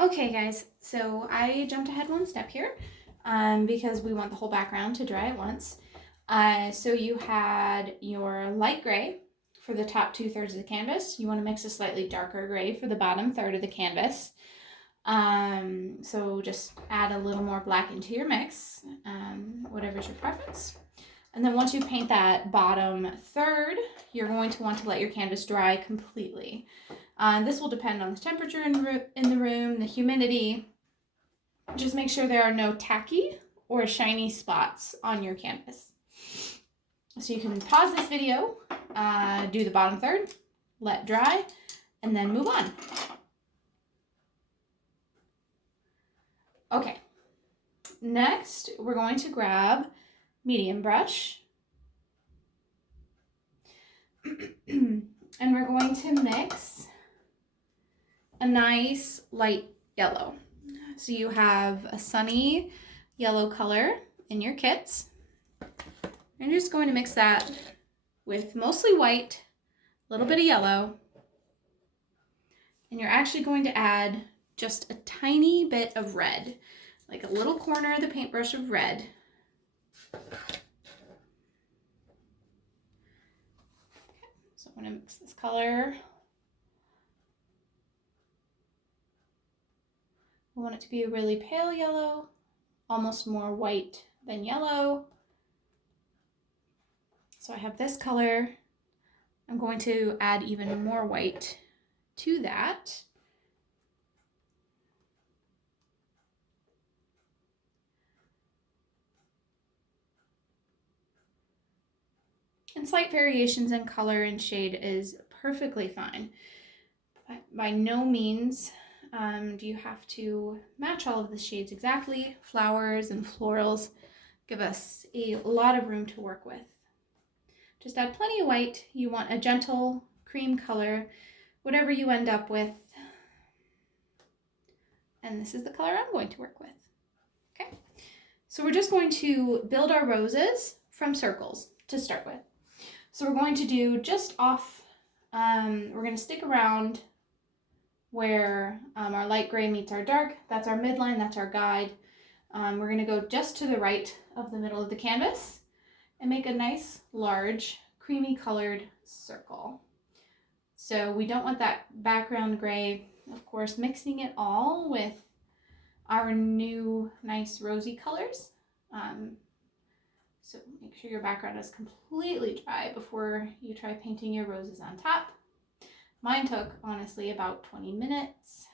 Okay, guys, so I jumped ahead one step here because we want the whole background to dry at once. So you had your light gray for the top 2/3 of the canvas. You want to mix a slightly darker gray for the bottom third of the canvas. So just add a little more black into your mix, whatever's your preference. And then once you paint that bottom third, you're going to want to let your canvas dry completely. This will depend on the temperature in the room, the humidity. Just make sure there are no tacky or shiny spots on your canvas. So you can pause this video, do the bottom third, let dry, and then move on. Okay, next we're going to grab medium brush and we're going to mix a nice light yellow. So you have a sunny yellow color in your kits. I'm just going to mix that with mostly white, a little bit of yellow, and you're actually going to add just a tiny bit of red, like a little corner of the paintbrush of red. So I'm going to mix this color. I want it to be a really pale yellow, almost more white than yellow. So I have this color. I'm going to add even more white to that. And slight variations in color and shade is perfectly fine. By no means do you have to match all of the shades exactly. Flowers and florals give us a lot of room to work with. Just add plenty of white. You want a gentle cream color, whatever you end up with. And this is the color I'm going to work with. Okay, so we're just going to build our roses from circles to start with. So we're going to do just off, we're going to stick around where our light gray meets our dark. That's our midline, that's our guide. We're going to go just to the right of the middle of the canvas and make a nice large creamy colored circle. So we don't want that background gray, of course, mixing it all with our new nice rosy colors. So make sure your background is completely dry before you try painting your roses on top. Mine took, honestly, about 20 minutes.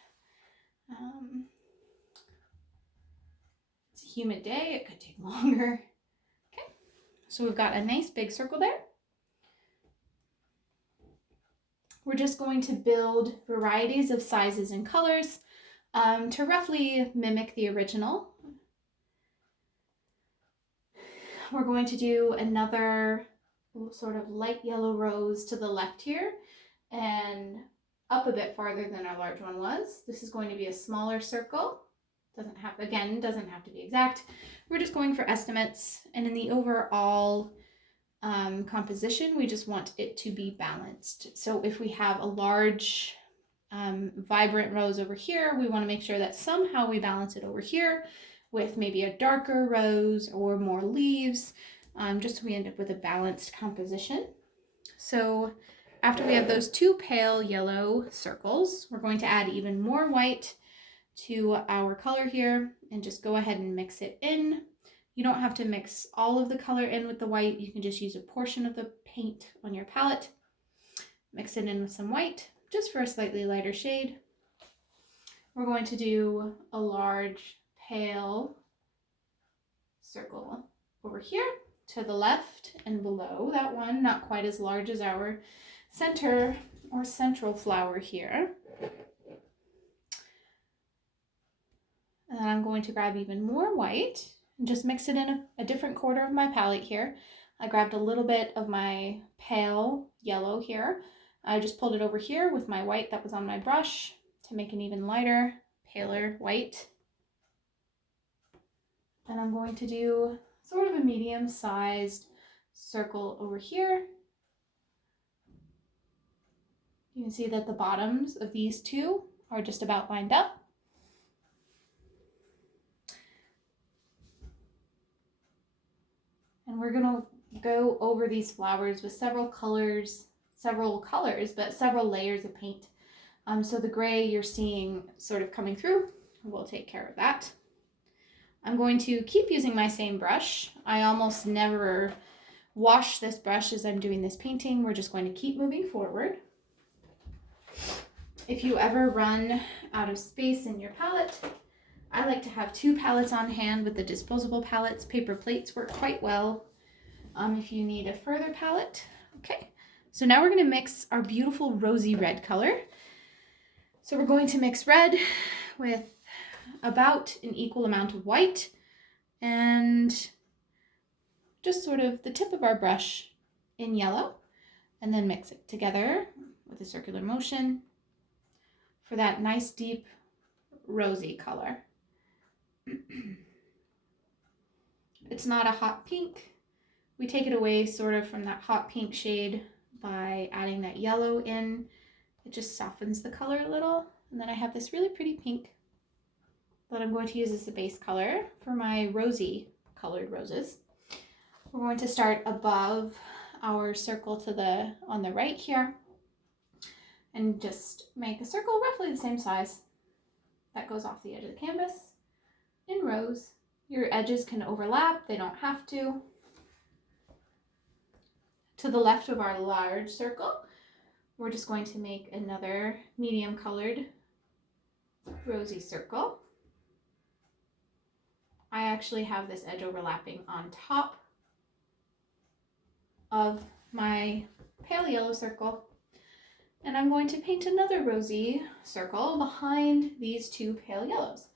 It's a humid day, it could take longer. Okay, so we've got a nice big circle there. We're just going to build varieties of sizes and colors to roughly mimic the original. We're going to do another sort of light yellow rose to the left here and up a bit farther than our large one was. This is going to be a smaller circle. Doesn't have to be exact. We're just going for estimates, and in the overall composition, we just want it to be balanced. So if we have a large vibrant rose over here, we want to make sure that somehow we balance it over here with maybe a darker rose or more leaves, just so we end up with a balanced composition. So after we have those two pale yellow circles, we're going to add even more white to our color here and just go ahead and mix it in. You don't have to mix all of the color in with the white. You can just use a portion of the paint on your palette. Mix it in with some white, just for a slightly lighter shade. We're going to do a large pale circle over here to the left and below that one, not quite as large as our center or central flower here. And then I'm going to grab even more white and just mix it in a different quarter of my palette here. I grabbed a little bit of my pale yellow here. I just pulled it over here with my white that was on my brush to make an even lighter, paler white. And I'm going to do sort of a medium-sized circle over here. You can see that the bottoms of these two are just about lined up. And we're going to go over these flowers with several colors, but several layers of paint. So the gray you're seeing sort of coming through, we'll take care of that. I'm going to keep using my same brush. I almost never wash this brush as I'm doing this painting. We're just going to keep moving forward. If you ever run out of space in your palette, I like to have 2 palettes on hand with the disposable palettes. Paper plates work quite well if you need a further palette. Okay, so now we're going to mix our beautiful rosy red color. So we're going to mix red with about an equal amount of white and just sort of the tip of our brush in yellow, and then mix it together with a circular motion for that nice deep rosy color. It's not a hot pink. We take it away sort of from that hot pink shade by adding that yellow in. It just softens the color a little. And then I have this really pretty pink that I'm going to use as the base color for my rosy colored roses. We're going to start above our circle on the right here and just make a circle roughly the same size that goes off the edge of the canvas in rows. Your edges can overlap, they don't have to. To the left of our large circle, we're just going to make another medium colored rosy circle. I actually have this edge overlapping on top of my pale yellow circle, and I'm going to paint another rosy circle behind these 2 pale yellows.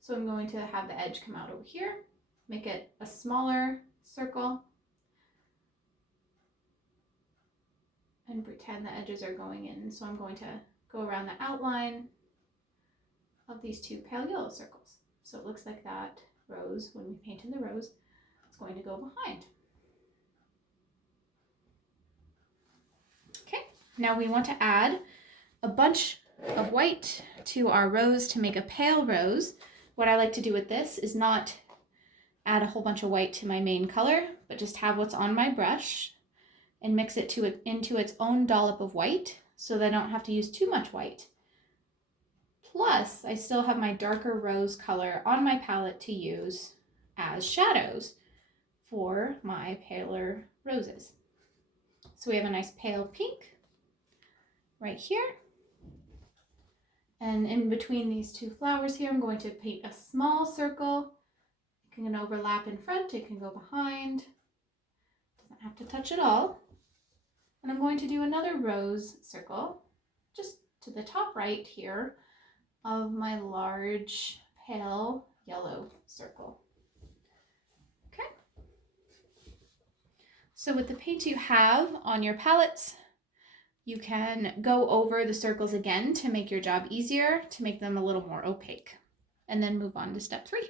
So I'm going to have the edge come out over here, make it a smaller circle, and pretend the edges are going in. So I'm going to go around the outline of these 2 pale yellow circles. So it looks like that rose, when we painted the rose, it's going to go behind. Okay, now we want to add a bunch of white to our rose to make a pale rose. What I like to do with this is not add a whole bunch of white to my main color, but just have what's on my brush and mix it into its own dollop of white so that I don't have to use too much white. Plus, I still have my darker rose color on my palette to use as shadows for my paler roses. So we have a nice pale pink right here. And in between these 2 flowers here, I'm going to paint a small circle. It can overlap in front, it can go behind. Doesn't have to touch at all. And I'm going to do another rose circle just to the top right here of my large pale yellow circle. Okay. So with the paint you have on your palettes, you can go over the circles again to make your job easier, to make them a little more opaque, and then move on to step 3.